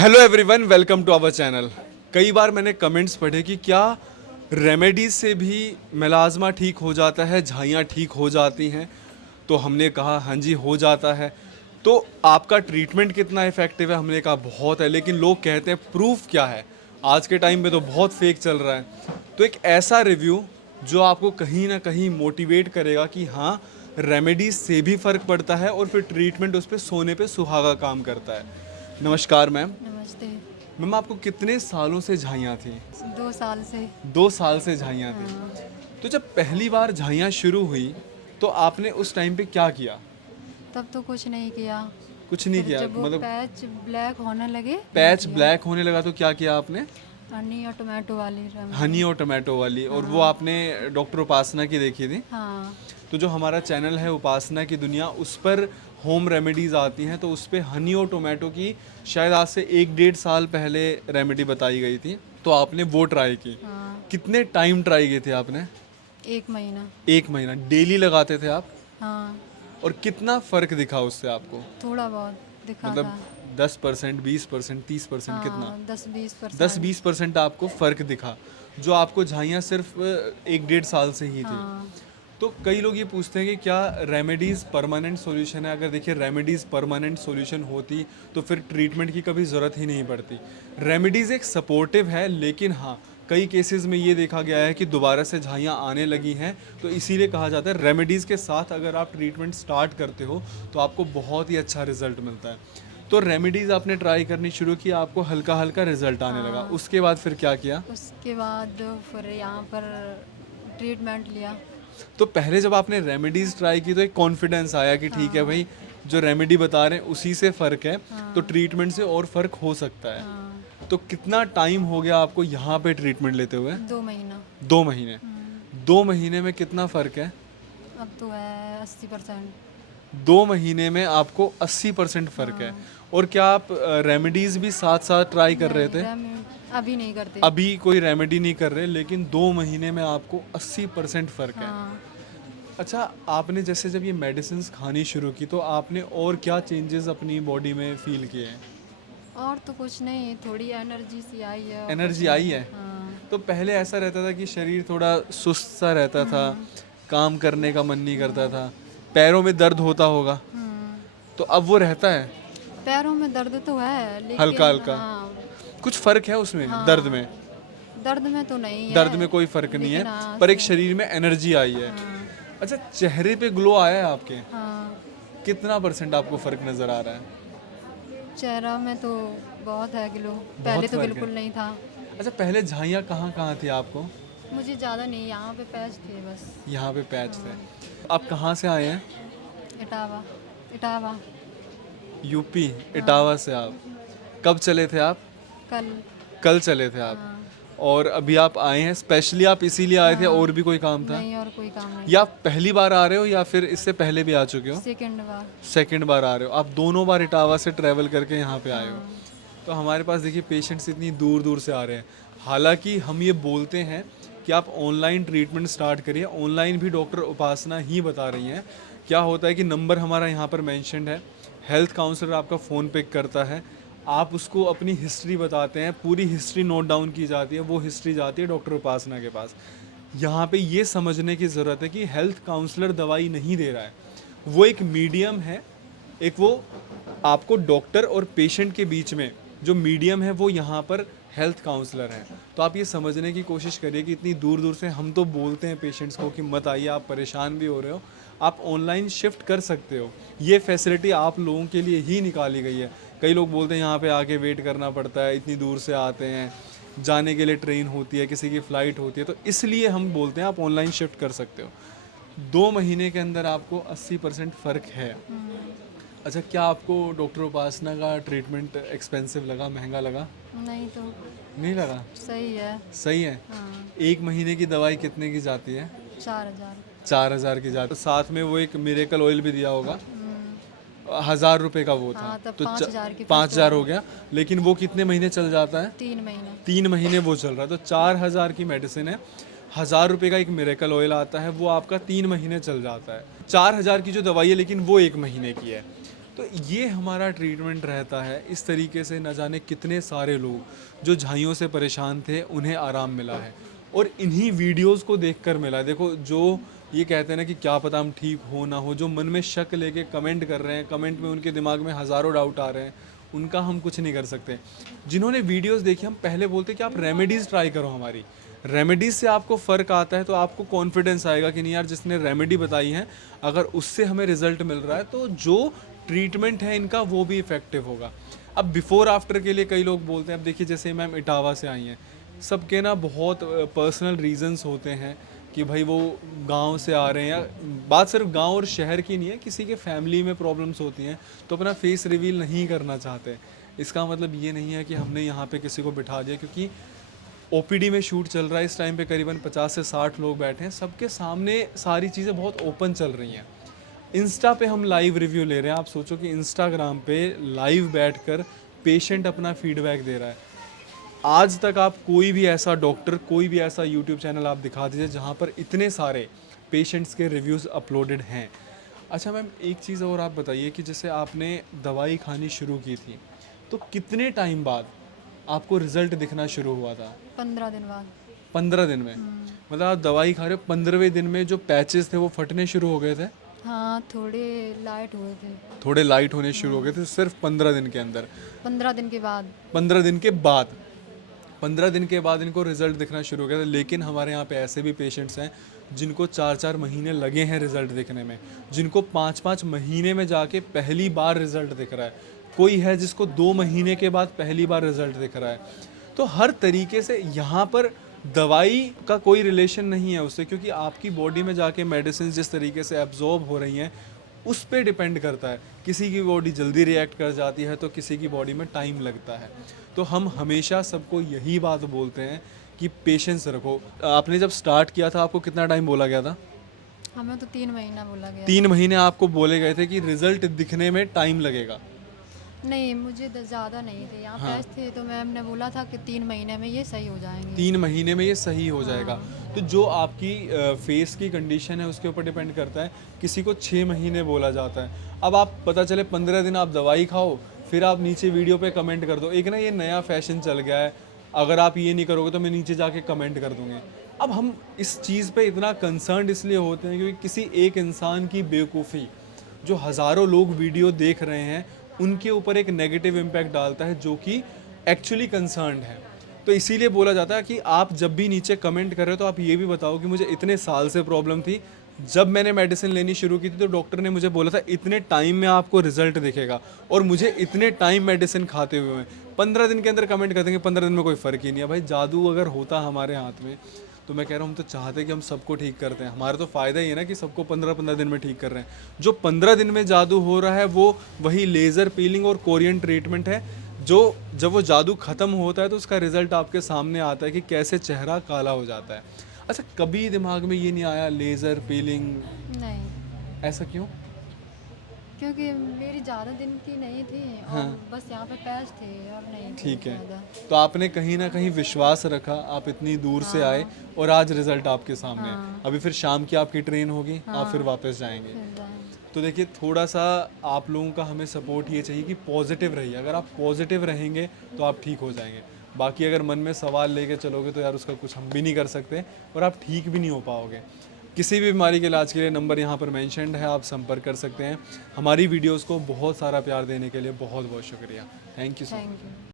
Hello everyone, welcome to our channel. कई बार मैंने कमेंट्स पढ़े कि क्या रेमेडीज से भी मेलाज़्मा ठीक हो जाता है, झाइयाँ ठीक हो जाती हैं। तो हमने कहा हाँ जी हो जाता है। तो आपका ट्रीटमेंट कितना इफ़ेक्टिव है? हमने कहा बहुत है, लेकिन लोग कहते हैं प्रूफ क्या है। आज के टाइम में तो बहुत फेक चल रहा है। तो एक ऐसा रिव्यू जो आपको कहीं ना कहीं मोटिवेट करेगा कि हाँ, रेमेडीज से भी फ़र्क पड़ता है और फिर ट्रीटमेंट उस पर सोने पे सुहागा काम करता है। नमस्कार मैम। नमस्ते। मैम, आपको कितने सालों से झाइयाँ थी? 2 साल से। 2 साल से झाइयाँ थी। हाँ। तो जब पहली बार झाइयाँ शुरू हुई तो आपने उस टाइम पे क्या किया? तब तो कुछ नहीं किया। कुछ नहीं फिर किया जब वो मतलब? पैच ब्लैक होने लगे तब पैच किया। ब्लैक होने लगा तो क्या किया आपने? हनी और टोमेटो वाली हनी रेमेडी। और टमाटो वाली, और वो हाँ। आपने डॉक्टर उपासना की देखी थी? हाँ। तो जो हमारा चैनल है उपासना की दुनिया, उस पर होम रेमेडीज़ आती हैं, तो उस पर हनी और टोमेटो की शायद आज से 1-1.5 साल पहले रेमेडी बताई गई थी। तो आपने वो ट्राई की। हाँ। कितने टाइम ट्राई किए थे आपने? 1 महीना। 1 महीना डेली लगाते थे आप? हाँ। और कितना फ़र्क दिखा उससे आपको? थोड़ा बहुत दिखा मतलब था। 10%, 20%, 30%, कितना? हाँ, 10-20%। 10-20% आपको फ़र्क दिखा, जो आपको झाइयाँ सिर्फ 1-1.5 साल से ही थी। हाँ। तो कई लोग ये पूछते हैं कि क्या रेमेडीज़ परमानेंट सॉल्यूशन है? अगर देखिए रेमेडीज़ परमानेंट सॉल्यूशन होती तो फिर ट्रीटमेंट की कभी ज़रूरत ही नहीं पड़ती। रेमेडीज़ एक सपोर्टिव है, लेकिन हाँ, कई केसेस में ये देखा गया है कि दोबारा से झाइयाँ आने लगी हैं। तो इसीलिए कहा जाता है रेमेडीज़ के साथ अगर आप ट्रीटमेंट स्टार्ट करते हो तो आपको बहुत ही अच्छा रिजल्ट मिलता है। तो रेमेडीज़ आपने ट्राई करनी शुरू की, आपको हल्का हल्का रिजल्ट आने लगा। हाँ। उसके बाद फिर क्या किया? उसके बाद फिर यहाँ पर ट्रीटमेंट लिया। तो पहले जब आपने रेमेडीज़ ट्राई की तो एक कॉन्फिडेंस आया कि ठीक है हाँ। भाई, जो रेमेडी बता रहे हैं उसी से फ़र्क है, तो हाँ। ट्रीटमेंट से और फ़र्क हो सकता है। हाँ। तो कितना टाइम हो गया आपको यहाँ पे ट्रीटमेंट लेते हुए? 2 महीना। 2 महीने। 2 महीने में कितना फ़र्क है? अब तो है 80%। 2 महीने में आपको 80% फ़र्क है। हाँ। और क्या आप रेमेडीज़ भी साथ साथ ट्राई कर रहे नहीं, थे? अभी नहीं करते। अभी कोई रेमेडी नहीं कर रहे, लेकिन 2 महीने में आपको 80% फ़र्क है। हाँ। अच्छा, आपने जैसे जब ये मेडिसिन्स खानी शुरू की तो आपने और क्या चेंजेस अपनी बॉडी में फ़ील किए हैं? और तो कुछ नहीं, थोड़ी एनर्जी सी आई है और कुछ एनर्जी आई नहीं। है? हाँ। तो पहले ऐसा रहता था कि शरीर थोड़ा सुस्त सा रहता था, काम करने का मन नहीं करता था, पैरों में दर्द होता होगा, हम्म। तो अब वो रहता है पैरों में दर्द तो है हल्का लेकिन हल्का? हाँ। कुछ फ़र्क है उसमें दर्द हाँ, में? दर्द में तो नहीं दर्द में है कोई फ़र्क नहीं है, लेकिन हाँ पर एक उसमें। शरीर में एनर्जी आई है। हाँ। अच्छा, चेहरे पे ग्लो आया है आपके? हाँ। कितना परसेंट आपको फ़र्क नज़र आ रहा है? चेहरा में तो बहुत है ग्लो। बहुत पहले तो फ़र्क है। बिल्कुल नहीं था। अच्छा, पहले झाइयाँ कहाँ कहाँ थी आपको? मुझे ज़्यादा नहीं, यहाँ पे पैच थे बस। यहाँ पे पैच थे। हाँ। आप कहाँ से आए हैं? इटावा। इटावा। यूपी, हाँ। इटावा से आप? कब चले थे आप? कल। कल चले थे आप? हाँ। और अभी आप आए हैं स्पेशली, आप इसीलिए आए थे हाँ। और भी कोई काम था? नहीं, और कोई काम नहीं। या आप पहली बार आ रहे हो या फिर इससे पहले भी आ चुके हो? सेकंड बार। सेकंड बार आ रहे हो? आप दोनों बार इटावा से ट्रैवल करके यहाँ पे आए हो? हाँ। तो हमारे पास देखिए पेशेंट्स इतनी दूर दूर से आ रहे हैं। हालांकि हम ये बोलते हैं कि आप ऑनलाइन ट्रीटमेंट स्टार्ट करिए, ऑनलाइन भी डॉक्टर उपासना ही बता रही हैं। क्या होता है कि नंबर हमारा यहाँ पर मेंशन्ड है, हेल्थ काउंसलर आपका फ़ोन पिक करता है, आप उसको अपनी हिस्ट्री बताते हैं, पूरी हिस्ट्री नोट डाउन की जाती है, वो हिस्ट्री जाती है डॉक्टर उपासना के पास। यहाँ पे ये समझने की ज़रूरत है कि हेल्थ काउंसलर दवाई नहीं दे रहा है, वो एक मीडियम है, एक वो आपको डॉक्टर और पेशेंट के बीच में जो मीडियम है वो यहाँ पर हेल्थ काउंसलर हैं। तो आप ये समझने की कोशिश करिए कि इतनी दूर दूर से हम तो बोलते हैं पेशेंट्स को कि मत आइए, आप परेशान भी हो रहे हो, आप ऑनलाइन शिफ्ट कर सकते हो। ये फैसिलिटी आप लोगों के लिए ही निकाली गई है। कई लोग बोलते हैं यहाँ पे आके वेट करना पड़ता है, इतनी दूर से आते हैं, जाने के लिए ट्रेन होती है, किसी की फ़्लाइट होती है, तो इसलिए हम बोलते हैं आप ऑनलाइन शिफ्ट कर सकते हो। 2 महीने के अंदर आपको 80% फ़र्क है। अच्छा, क्या आपको डॉक्टर उपासना का ट्रीटमेंट एक्सपेंसिव लगा, महंगा लगा? नहीं तो नहीं लगा? सही है। सही है। हाँ। 1 महीने की दवाई कितने की जाती है? 4,000। 4,000 की जाती है। साथ में वो एक मिरेकल ऑयल भी दिया होगा, हम्म। 1,000 रुपये का वो था। हाँ, तब तो 5,000 की 5,000 हो गया, लेकिन वो कितने महीने चल जाता है? 3 महीने। 3 महीने वो चल रहा है, तो 4,000 की मेडिसिन है। 1,000 रुपये का एक मिरेकल ऑयल आता है, वो आपका 3 महीने चल जाता है। 4,000 की जो दवाई है लेकिन वो 1 महीने की है। तो ये हमारा ट्रीटमेंट रहता है। इस तरीके से न जाने कितने सारे लोग जो झाइयों से परेशान थे उन्हें आराम मिला है, और इन्हीं वीडियोस को देखकर मिला है। देखो, जो ये कहते हैं ना कि क्या पता हम ठीक हो ना हो, जो मन में शक लेके कमेंट कर रहे हैं, कमेंट में उनके दिमाग में हज़ारों डाउट आ रहे हैं, उनका हम कुछ नहीं कर सकते। जिन्होंने वीडियोस देखी, हम पहले बोलते कि आप रेमेडीज़ ट्राई करो हमारी। रेमेडीज़ से आपको फ़र्क आता है तो आपको कॉन्फिडेंस आएगा कि नहीं यार, जिसने रेमेडी बताई है अगर उससे हमें रिजल्ट मिल रहा है तो जो ट्रीटमेंट है इनका वो भी इफ़ेक्टिव होगा। अब बिफ़ोर आफ्टर के लिए कई लोग बोलते हैं। अब देखिए, जैसे मैम इटावा से आई हैं, सबके ना बहुत पर्सनल रीजंस होते हैं कि भाई वो गांव से आ रहे हैं, या बात सिर्फ गांव और शहर की नहीं है, किसी के फैमिली में प्रॉब्लम्स होती हैं तो अपना फेस रिवील नहीं करना चाहते। इसका मतलब ये नहीं है कि हमने यहाँ पे किसी को बिठा दिया, क्योंकि ओपीडी में शूट चल रहा है इस टाइम पे, करीबन 50 से 60 लोग बैठे हैं, सबके सामने सारी चीज़ें बहुत ओपन चल रही हैं। इंस्टा पे हम लाइव रिव्यू ले रहे हैं। आप सोचो कि इंस्टाग्राम पे लाइव बैठकर पेशेंट अपना फीडबैक दे रहा है। आज तक आप कोई भी ऐसा डॉक्टर, कोई भी ऐसा यूट्यूब चैनल आप दिखा दीजिए जहाँ पर इतने सारे पेशेंट्स के रिव्यूज़ अपलोडेड हैं। अच्छा मैम, एक चीज़ और आप बताइए कि जैसे आपने दवाई खानी शुरू की थी तो कितने टाइम बाद आपको रिजल्ट दिखना शुरू हुआ था? 15 दिन बाद। 15 दिन में? मतलब आप दवाई खा रहे हो, 15वें दिन में जो पैचेस थे वो फटने शुरू हो गए थे? हाँ, थोड़े लाइट हुए थे। थोड़े लाइट होने शुरू हो गए थे सिर्फ 15 दिन के अंदर? 15 दिन के बाद। 15 दिन के बाद? 15 दिन के बाद इनको रिजल्ट दिखना शुरू हो गया था। लेकिन हमारे यहाँ पे ऐसे भी पेशेंट्स हैं जिनको 4-4 महीने लगे हैं रिजल्ट दिखने में, जिनको 5-5 महीने में जाके पहली बार रिजल्ट दिख रहा है, कोई है जिसको 2 महीने के बाद पहली बार रिजल्ट दिख रहा है। तो हर तरीके से यहाँ पर दवाई का कोई रिलेशन नहीं है उससे, क्योंकि आपकी बॉडी में जाके मेडिसिन जिस तरीके से एब्जॉर्ब हो रही हैं उस पे डिपेंड करता है। किसी की बॉडी जल्दी रिएक्ट कर जाती है तो किसी की बॉडी में टाइम लगता है। तो हम हमेशा सबको यही बात बोलते हैं कि पेशेंस रखो। आपने जब स्टार्ट किया था आपको कितना टाइम बोला गया था? हमें तो 3 महीना बोला गया। 3 महीने आपको बोले गए थे कि रिजल्ट दिखने में टाइम लगेगा। नहीं, मुझे ज़्यादा नहीं थे, यहाँ हाँ। पैच थे तो मैम ने बोला था कि 3 महीने में ये सही हो जाएंगे। 3 महीने में ये सही हो जाएगा। हाँ। तो जो आपकी फेस की कंडीशन है उसके ऊपर डिपेंड करता है। किसी को 6 महीने बोला जाता है। अब आप पता चले 15 दिन आप दवाई खाओ, फिर आप नीचे वीडियो पे कमेंट कर दो। एक ना ये नया फैशन चल गया है, अगर आप ये नहीं करोगे तो मैं नीचे जाके कमेंट कर दूँगी। अब हम इस चीज़ पे इतना कंसर्न्ड इसलिए होते हैं क्योंकि किसी एक इंसान की बेवकूफ़ी जो हज़ारों लोग वीडियो देख रहे हैं उनके ऊपर एक नेगेटिव इम्पैक्ट डालता है, जो कि एक्चुअली कंसर्न्ड है। तो इसीलिए बोला जाता है कि आप जब भी नीचे कमेंट कर रहे हो तो आप ये भी बताओ कि मुझे इतने साल से प्रॉब्लम थी, जब मैंने मेडिसिन लेनी शुरू की थी तो डॉक्टर ने मुझे बोला था इतने टाइम में आपको रिजल्ट दिखेगा, और मुझे इतने टाइम मेडिसिन खाते हुए हैं। 15 दिन के अंदर कमेंट कर देंगे, 15 दिन में कोई फ़र्क ही नहीं है। भाई जादू अगर होता हमारे हाथ में तो मैं कह रहा हूँ हम तो चाहते कि हम सबको ठीक करते हैं। हमारा तो फ़ायदा ही है ना कि सबको 15-15 दिन में ठीक कर रहे हैं। जो 15 दिन में जादू हो रहा है वो वही लेज़र पीलिंग और कोरियन ट्रीटमेंट है, जो जब वो जादू ख़त्म होता है तो उसका रिज़ल्ट आपके सामने आता है कि कैसे चेहरा काला हो जाता है। अच्छा, कभी दिमाग में ये नहीं आया लेज़र पीलिंग? नहीं, ऐसा क्यों? क्योंकि मेरी ज़्यादा दिन की नहीं थी और हाँ। बस यहाँ पे पैच थे और नहीं थे ठीक है, ज़्यादा। तो आपने कहीं ना कहीं विश्वास रखा, आप इतनी दूर से आए और आज रिज़ल्ट आपके सामने है। हाँ। अभी फिर शाम की आपकी ट्रेन होगी, आप फिर वापस जाएंगे। फिर जाएंगे। तो देखिए, थोड़ा सा आप लोगों का हमें सपोर्ट ये चाहिए कि पॉजिटिव रहिए। अगर आप पॉजिटिव रहेंगे तो आप ठीक हो जाएंगे। बाकी अगर मन में सवाल लेके चलोगे तो यार उसका कुछ हम भी नहीं कर सकते और आप ठीक भी नहीं हो पाओगे। किसी भी बीमारी के इलाज के लिए नंबर यहाँ पर मेंशन्ड है, आप संपर्क कर सकते हैं। हमारी वीडियोस को बहुत सारा प्यार देने के लिए बहुत बहुत शुक्रिया। Thank you so much. Thank you.